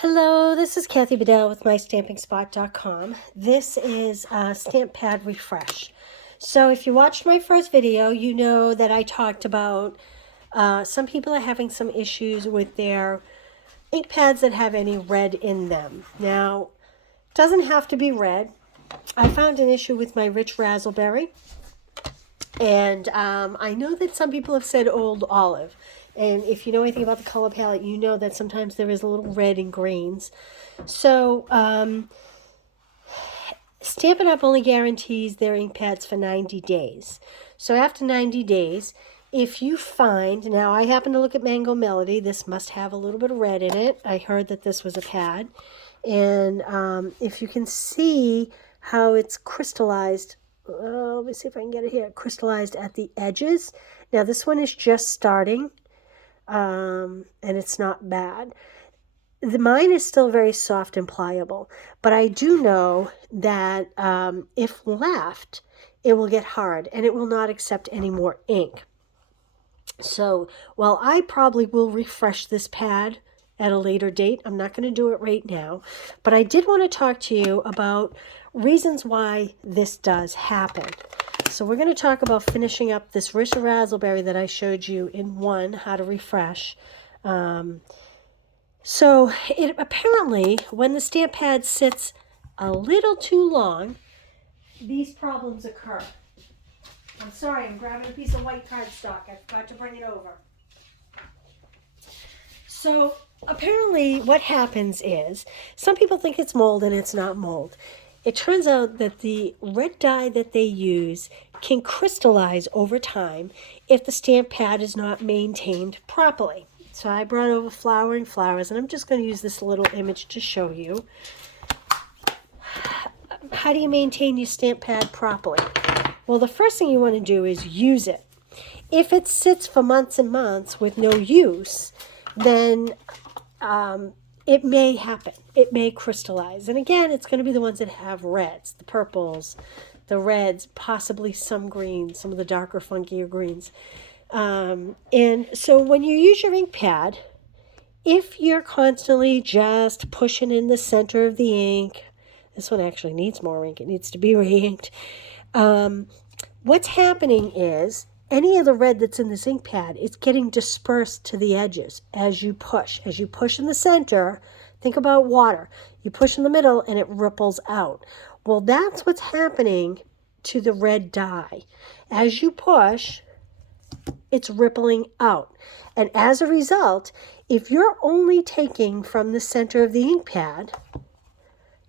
Hello, this is Kathy Bedell with MyStampingSpot.com. This is a stamp pad refresh. So if you watched my first video, you know that I talked about some people are having some issues with their ink pads that have any red in them. Now, it doesn't have to be red. I found an issue with my Rich Razzleberry, and I know that some people have said Old Olive. And if you know anything about the color palette, you know that sometimes there is a little red in grains. So Stampin' Up! Only guarantees their ink pads for 90 days. So after 90 days, if you find, now I happen to look at Mango Melody, this must have a little bit of red in it. I heard that this was a pad. And if you can see how it's crystallized, let me see if I can get it here, crystallized at the edges. Now this one is just starting. And it's not bad. Mine is still very soft and pliable, but I do know that if left, it will get hard and it will not accept any more ink. So while I probably will refresh this pad at a later date, I'm not going to do it right now, but I did want to talk to you about reasons why this does happen. So we're going to talk about finishing up this Rich Razzleberry that I showed you in one, how to refresh. So it apparently, when the stamp pad sits a little too long, these problems occur. I'm sorry, I'm grabbing a piece of white cardstock. I forgot to bring it over. So apparently what happens is, some people think it's mold and it's not mold. It turns out that the red dye that they use can crystallize over time if the stamp pad is not maintained properly. So I brought over flowering flowers, and I'm just going to use this little image to show you. How do you maintain your stamp pad properly? Well, the first thing you want to do is use it. If it sits for months and months with no use, then it may happen. It may crystallize. And again, it's going to be the ones that have reds, the purples, the reds, possibly some greens, some of the darker, funkier greens. And so when you use your ink pad, if you're constantly just pushing in the center of the ink, this one actually needs more ink. It needs to be re-inked. What's happening is any of the red that's in this ink pad, it's getting dispersed to the edges as you push. As you push in the center, think about water. You push in the middle and it ripples out. Well, that's what's happening to the red dye. As you push, it's rippling out. And as a result, if you're only taking from the center of the ink pad,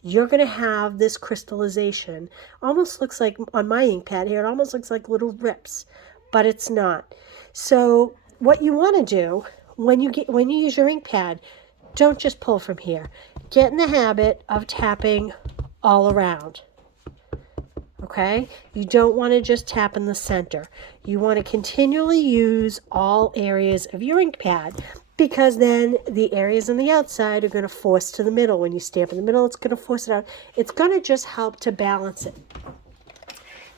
you're going to have this crystallization. Almost looks like, on my ink pad here, it almost looks like little rips, but it's not. So what you want to do when you use your ink pad, don't just pull from here. Get in the habit of tapping all around. Okay? You don't want to just tap in the center. You want to continually use all areas of your ink pad, because then the areas on the outside are going to force to the middle. When you stamp in the middle, it's going to force it out. It's going to just help to balance it.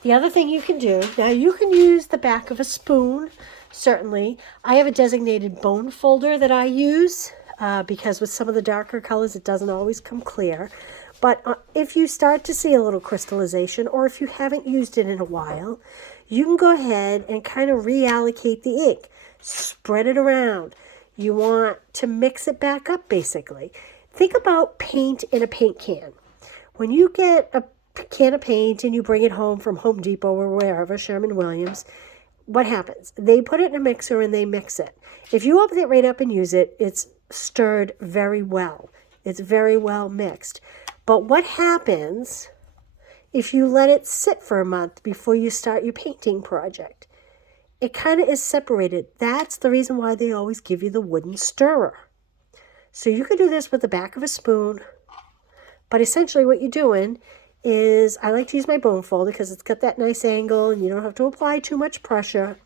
The other thing you can do, now you can use the back of a spoon, certainly. I have a designated bone folder that I use because with some of the darker colors, it doesn't always come clear. But if you start to see a little crystallization, or if you haven't used it in a while, you can go ahead and kind of reallocate the ink. Spread it around. You want to mix it back up, basically. Think about paint in a paint can. When you get a can of paint and you bring it home from Home Depot or wherever, Sherwin-Williams, what happens? They put it in a mixer and they mix it. If you open it right up and use it, it's stirred very well. It's very well mixed. But what happens if you let it sit for a month before you start your painting project? It kind of is separated. That's the reason why they always give you the wooden stirrer. So you can do this with the back of a spoon, but essentially what you're doing is, I like to use my bone folder because it's got that nice angle and you don't have to apply too much pressure.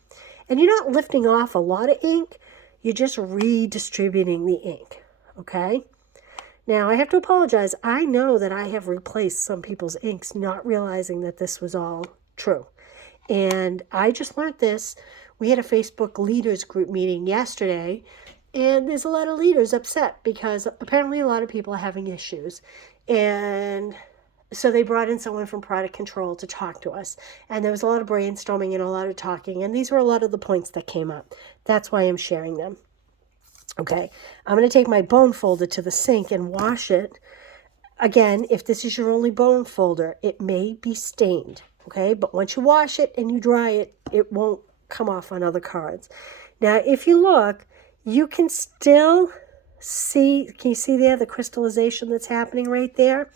And you're not lifting off a lot of ink, you're just redistributing the ink, okay? Now, I have to apologize. I know that I have replaced some people's inks, not realizing that this was all true. And I just learned this. We had a Facebook leaders group meeting yesterday, And there's a lot of leaders upset because apparently a lot of people are having issues. And so they brought in someone from product control to talk to us. And there was a lot of brainstorming and a lot of talking. And these were a lot of the points that came up. That's why I'm sharing them. Okay, I'm going to take my bone folder to the sink and wash it. Again, if this is your only bone folder, it may be stained. Okay, but once you wash it and you dry it, it won't come off on other cards. Now, if you look, you can still see, can you see there the crystallization that's happening right there?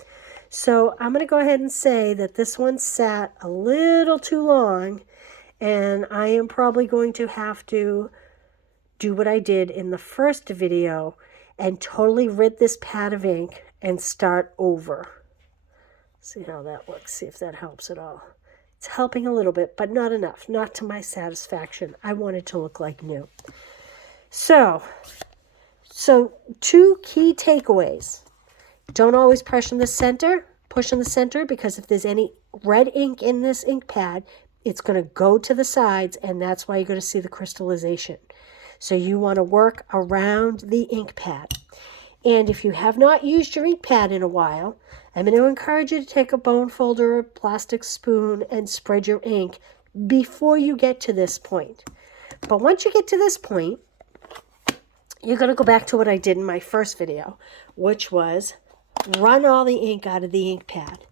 So I'm going to go ahead and say that this one sat a little too long, and I am probably going to have to do what I did in the first video and totally rid this pad of ink and start over. See how that looks, see if that helps at all. It's helping a little bit, but not enough, not to my satisfaction. I want it to look like new. So two key takeaways. Don't always push in the center, because if there's any red ink in this ink pad, it's going to go to the sides, and that's why you're going to see the crystallization. So you want to work around the ink pad. And if you have not used your ink pad in a while, I'm going to encourage you to take a bone folder or a plastic spoon and spread your ink before you get to this point. But once you get to this point, you're going to go back to what I did in my first video, which was run all the ink out of the ink pad.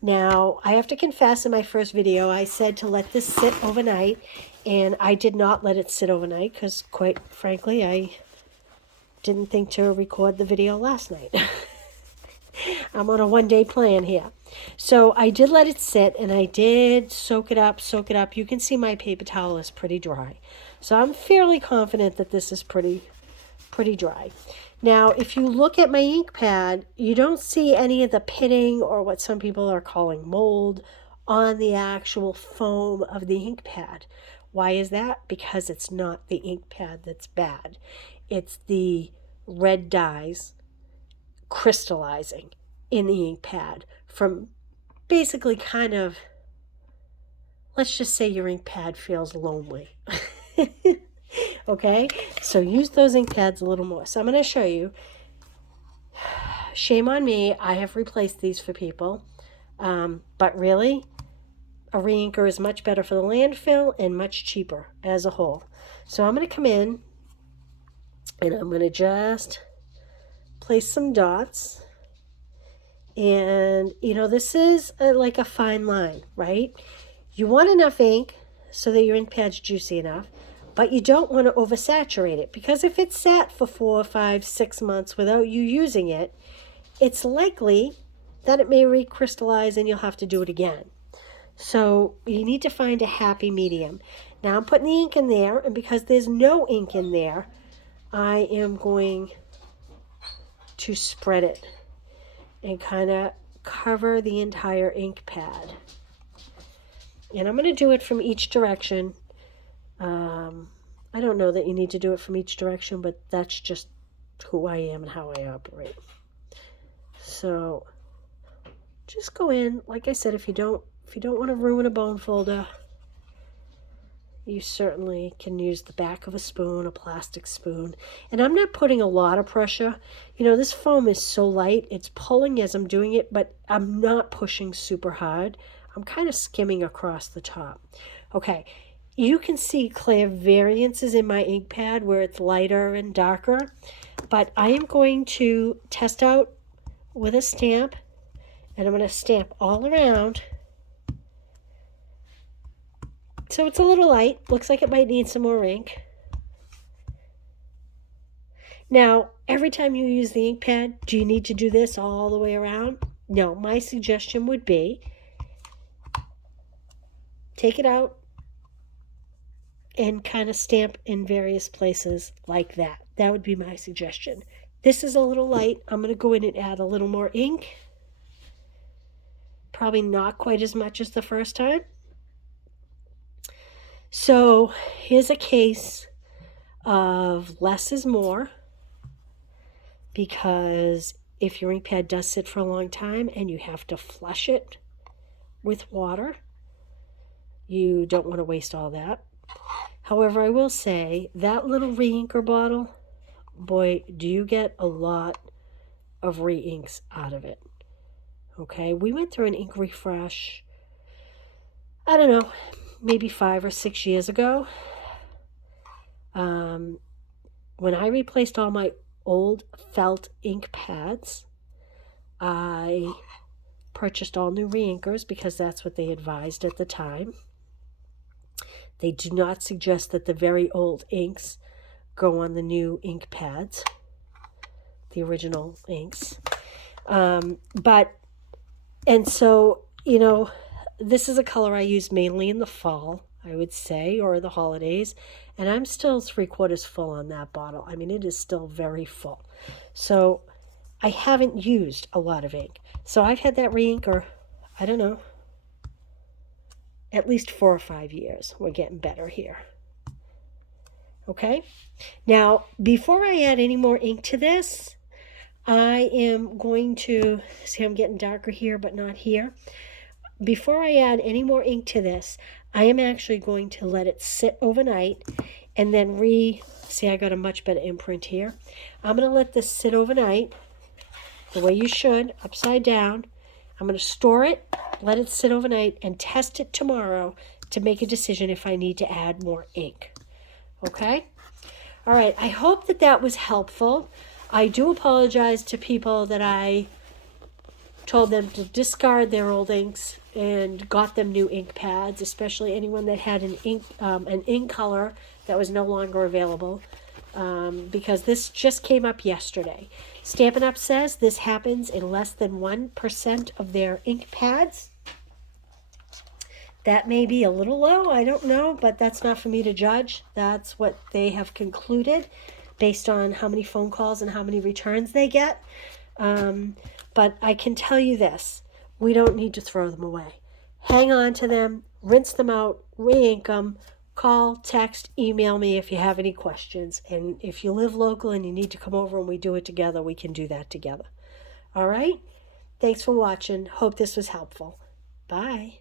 Now, I have to confess, in my first video, I said to let this sit overnight, and I did not let it sit overnight because, quite frankly, I didn't think to record the video last night. I'm on a one-day plan here. So I did let it sit, and I did soak it up. You can see my paper towel is pretty dry. So I'm fairly confident that this is pretty dry. Now, if you look at my ink pad, you don't see any of the pitting or what some people are calling mold on the actual foam of the ink pad. Why is that? Because it's not the ink pad that's bad. It's the red dyes crystallizing in the ink pad from basically kind of, let's just say your ink pad feels lonely. Okay, so use those ink pads a little more. So I'm going to show you. Shame on me, I have replaced these for people. But really, a reinker is much better for the landfill and much cheaper as a whole. So I'm going to come in and I'm going to just place some dots. And, you know, this is like a fine line, right? You want enough ink so that your ink pad's juicy enough. But you don't want to oversaturate it, because if it's sat for 4, 5, 6 months without you using it, it's likely that it may recrystallize and you'll have to do it again. So you need to find a happy medium. Now I'm putting the ink in there, and because there's no ink in there, I am going to spread it and kind of cover the entire ink pad. And I'm going to do it from each direction. I don't know that you need to do it from each direction, but that's just who I am and how I operate. So just go in. Like I said, if you don't want to ruin a bone folder, you certainly can use the back of a spoon, a plastic spoon. And I'm not putting a lot of pressure. You know, this foam is so light, it's pulling as I'm doing it, but I'm not pushing super hard. I'm kind of skimming across the top. Okay. You can see clear variances in my ink pad where it's lighter and darker, but I am going to test out with a stamp, and I'm going to stamp all around. So it's a little light. Looks like it might need some more ink. Now, every time you use the ink pad, do you need to do this all the way around? No, my suggestion would be take it out and kind of stamp in various places like that. That would be my suggestion. This is a little light. I'm going to go in and add a little more ink. Probably not quite as much as the first time. So here's a case of less is more, because if your ink pad does sit for a long time and you have to flush it with water, you don't want to waste all that. However, I will say that little reinker bottle boy, do you get a lot of re-inks out of it. Okay, we went through an ink refresh, I don't know, maybe 5 or 6 years ago. Um, when I replaced all my old felt ink pads, I purchased all new reinkers because that's what they advised at the time. They do not suggest that the very old inks go on the new ink pads, the original inks. And so, this is a color I use mainly in the fall, I would say, or the holidays. And I'm still 3/4 full on that bottle. I mean, it is still very full. So I haven't used a lot of ink. So I've had that reinker, I don't know, at least 4 or 5 years. We're getting better here. Okay? Now, before I add any more ink to this, I am going to, see I'm getting darker here, but not here. Before I add any more ink to this, I am actually going to let it sit overnight and then see, I got a much better imprint here. I'm going to let this sit overnight the way you should, upside down. I'm going to store it, let it sit overnight, and test it tomorrow to make a decision if I need to add more ink. Okay? All right, I hope that was helpful. I do apologize to people that I told them to discard their old inks and got them new ink pads, especially anyone that had an ink color that was no longer available, because this just came up yesterday. Stampin' Up! Says this happens in less than 1% of their ink pads. That may be a little low, I don't know, but that's not for me to judge. That's what they have concluded based on how many phone calls and how many returns they get. But I can tell you this, we don't need to throw them away. Hang on to them, rinse them out, re-ink them, call, text, email me if you have any questions. And if you live local and you need to come over and we do it together, we can do that together. All right? Thanks for watching. Hope this was helpful. Bye.